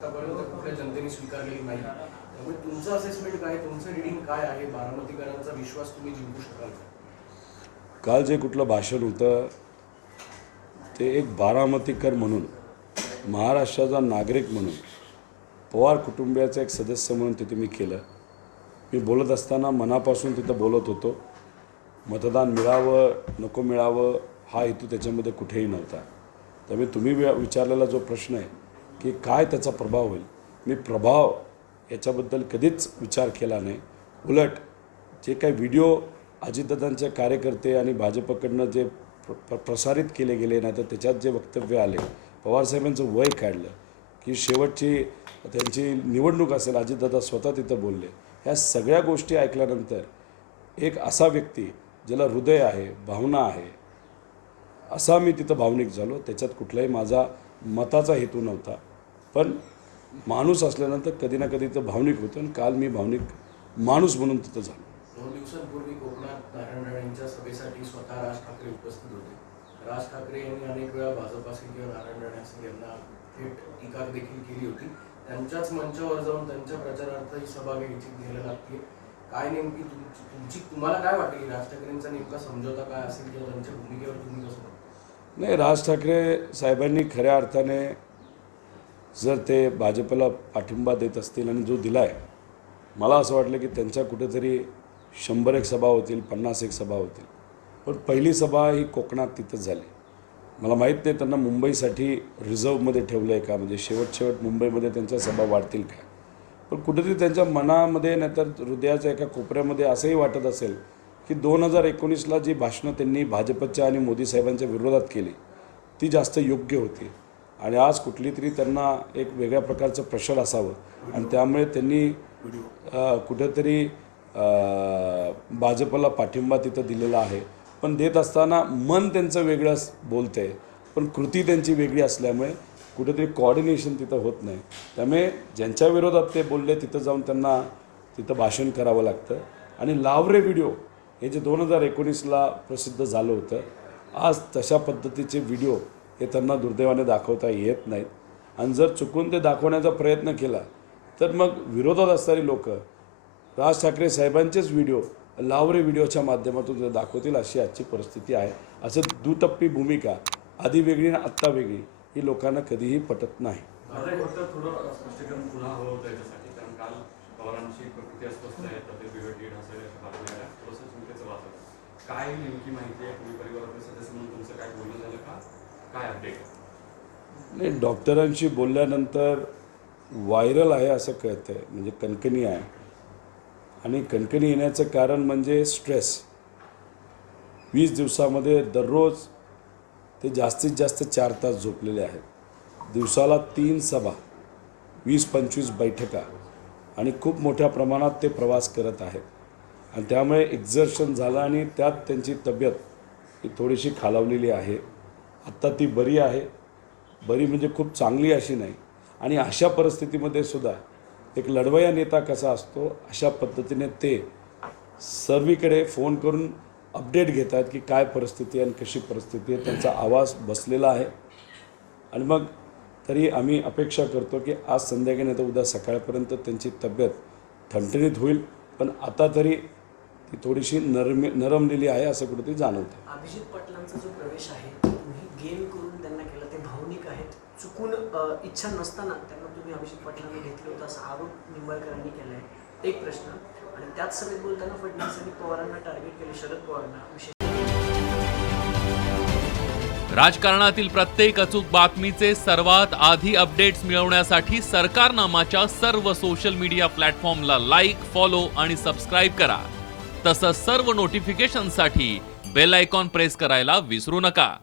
कुठल्या जनतेने स्वीकारलेली नाही. त्यामुळे तुमचं असेसमेंट काय? तुमचं रिडिंग काय आहे? बारामतीकरांचा विश्वास तुम्ही जिंकू शकाल काल जे कुठलं भाषण होतं ते एक बारामतीकर म्हणून महाराष्ट्राचा नागरिक म्हणून पवार कुटुंबियाचा एक सदस्य म्हणून तिथे मी केलं. मी बोलत असताना मनापासून तिथं बोलत होतो मतदान मिळावं नको मिळावं हा हेतू त्याच्यामध्ये कुठेही नव्हता. त्यामुळे तुम्ही विचारलेला जो प्रश्न आहे की काय त्याचा प्रभाव होईल? मी प्रभाव याच्याबद्दल कधीच विचार केला नाही. उलट जे काही व्हिडिओ अजितदादांचे कार्यकर्ते आणि भाजपकडनं जे प्र प्र- प्रसारित केले गेले नाही तर त्याच्यात जे वक्तव्य आले पवारसाहेबांचं वय काढलं की शेवटची त्यांची निवडणूक असेल अजितदादा स्वतः तिथं बोलले. ह्या सगळ्या गोष्टी ऐकल्यानंतर एक असा व्यक्ती ज्याला हृदय आहे भावना आहे असा मी तिथं भावनिक झालो. त्याच्यात कुठलाही माझा मताचा हेतू नव्हता. पण माणूस असल्यानंतर कधी ना कधी तर भावनिक होतं आणि काल मी भावनिक माणूस म्हणून तिथं झालो. दोन दिवसांपूर्वी कोकणात नारायण राणेंच्या सभेसाठी स्वतः राज ठाकरे उपस्थित होते. राज ठाकरे यांनी अनेक वेळा भाजप असेल किंवा नारायण राणे असेल यांना थेट टीका देखील केली होती. त्यांच्याच मंचावर जाऊन त्यांच्या प्रचारार्थ ही सभा घ्यायची घ्यायला लागते काय नेमकी तुमची तुमची तुम्हाला काय वाटेल राज ठाकरेंचा नेमका समझोता काय असेल किंवा त्यांच्या भूमिकेवर तुम्ही कसं? नाही राज ठाकरे साहेबांनी खऱ्या अर्थाने जर ते भाजपला पाठिंबा देत असतील आणि जो दिला आहे मला असं वाटलं की त्यांच्या कुठेतरी शंभर एक सभा होतील पन्नास एक सभा होतील. पण पहिली सभा ही कोकणात तिथंच झाली. मला माहीत नाही त्यांना मुंबईसाठी रिझर्वमध्ये ठेवलं आहे का? म्हणजे शेवट शेवट मुंबईमध्ये त्यांच्या सभा वाढतील का पण कुठेतरी त्यांच्या मनामध्ये नाहीतर हृदयाच्या एका कोपऱ्यामध्ये असंही वाटत असेल की दोन हजार एकोणीसला जी भाषणं त्यांनी भाजपच्या आणि मोदी साहेबांच्या विरोधात केली ती जास्त योग्य होती. आणि आज कुठली तरी त्यांना एक वेगळ्या प्रकारचं प्रेशर असावं. आणि त्यामुळे त्यांनी कुठेतरी भाजपला पाठिंबा तिथं दिलेला आहे. पण देत असताना मन त्यांचं वेगळं बोलतं आहे पण कृती त्यांची वेगळी असल्यामुळे कुठेतरी कॉर्डिनेशन तिथं होत नाही. त्यामुळे ज्यांच्या विरोधात ते बोलले तिथं जाऊन त्यांना तिथं भाषण करावं लागतं. आणि लावरे व्हिडिओ हे जे दोन हजार एकोणीसला प्रसिद्ध झालं होतं आज तशा पद्धतीचे व्हिडिओ हे त्यांना दुर्दैवाने दाखवता येत नाहीत. आणि जर चुकून ते दाखवण्याचा प्रयत्न केला तर मग विरोधात असणारी लोक राज ठाकरे साहेबांचेच व्हिडिओ लावरे व्हिडिओच्या माध्यमातून ते दाखवतील अशी आजची परिस्थिती आहे. असं दुटप्पी भूमिका आधी वेगळी आणि आत्ता वेगळी ही लोकांना कधीही पटत नाही. काय नेमकी माहिती आहे? परिवारातील सदस्य म्हणून तुमचं काय बोलणं झालं का? काय अपडेट नाही डॉक्टरांशी बोलल्यानंतर व्हायरल आहे असं कळतं आहे म्हणजे कणकणी आहे. आणि कणकणी येण्याचं कारण म्हणजे स्ट्रेस वीस दिवसामध्ये दररोज ते जास्तीत जास्त चार तास झोपलेले आहेत. दिवसाला तीन सभा वीस पंचवीस बैठका आणि खूप मोठ्या प्रमाणात ते प्रवास करत आहेत. आणि त्यामुळे एक्झर्शन झालं आणि त्यात त्यांची तब्येत ही थोडीशी खालावलेली आहे. आत्ता ती बरी आहे. बरी म्हणजे खूप चांगली अशी नाही. आणि अशा परिस्थितीमध्ये सुद्धा एक लढवया नेता कसा असतो अशा पद्धतीने ते सर्वीकडे फोन करून अपडेट घेत आहेत की काय परिस्थिती आहे आणि कशी परिस्थिती आहे त्यांचा आवाज बसलेला आहे. आणि मग तरी आम्ही अपेक्षा करतो की आज संध्याकाळी नाही तर उद्या सकाळपर्यंत त्यांची तब्येत ठणठणीत होईल. पण आता तरी ती थोडीशी नरम नरमलेली आहे असं कुठेतरी जाणवतं. अभिजित पाटलांचा जो प्रवेश आहे गेम करून त्यांना केलं ते भावनिक आहेत. चुकून इच्छा नसताना त्यांना तुम्ही अभिषेक पाटलांना घेतलं होतं असा आरोप निंबाळकरांनी केला आहे एक प्रश्न. आणि त्याच सभेत बोलताना फडणवीसांनी पवारांना टार्गेट केले शरद पवारांना. विशेष राजकारणातील प्रत्येक अचूक बातमीचे सर्वात आधी अपडेट्स मिळवण्यासाठी सरकारनामाच्या सर्व सोशल मीडिया प्लॅटफॉर्मला लाईक फॉलो आणि सबस्क्राईब करा. तसंच सर्व नोटिफिकेशनसाठी बेल आयकॉन प्रेस करायला विसरू नका.